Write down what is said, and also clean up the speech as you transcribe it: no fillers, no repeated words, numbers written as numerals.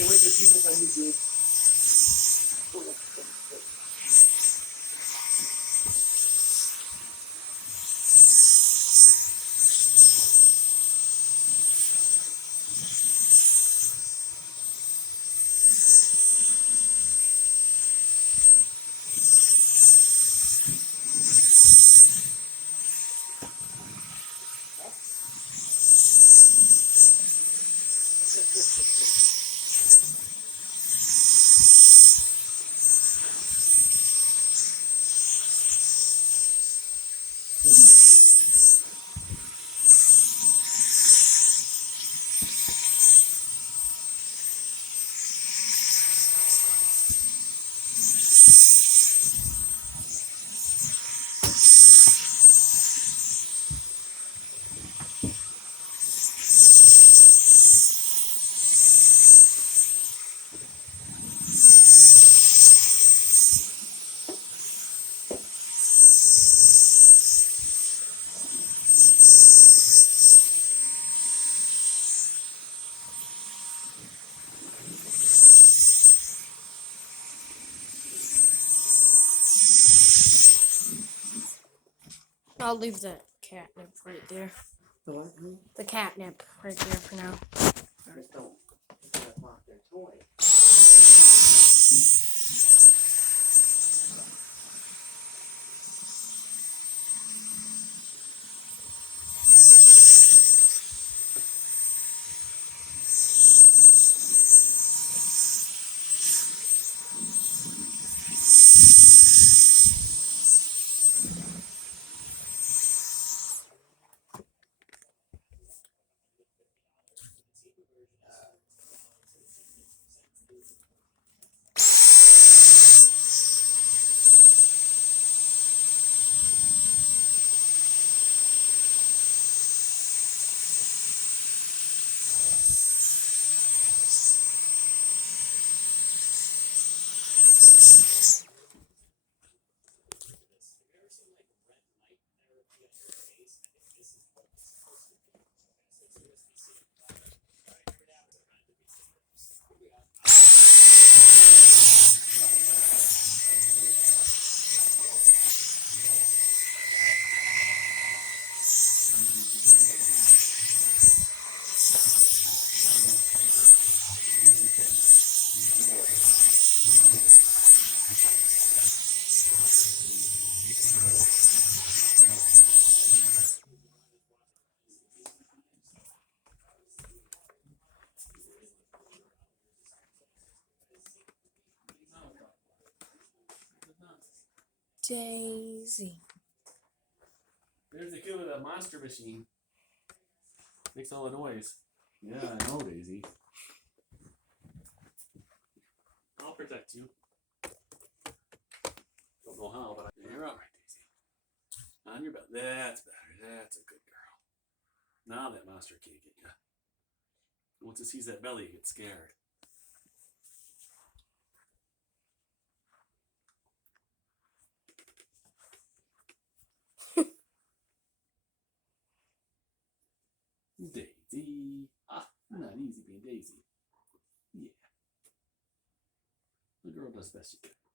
Can't wait to see this on YouTube. I'll leave the catnip right there. The what? The catnip right there for now. Just don't lock their toy. Daisy. There's the kid with a monster machine. Makes all the noise. Yeah, I know, Daisy. I'll protect you. Don't know how, but you're all right, Daisy. On your belly. That's better. That's a good girl. Now that monster can't get you. Once it sees that belly, it gets scared. Daisy. Ah, not easy being Daisy. Yeah. The girl does best she can.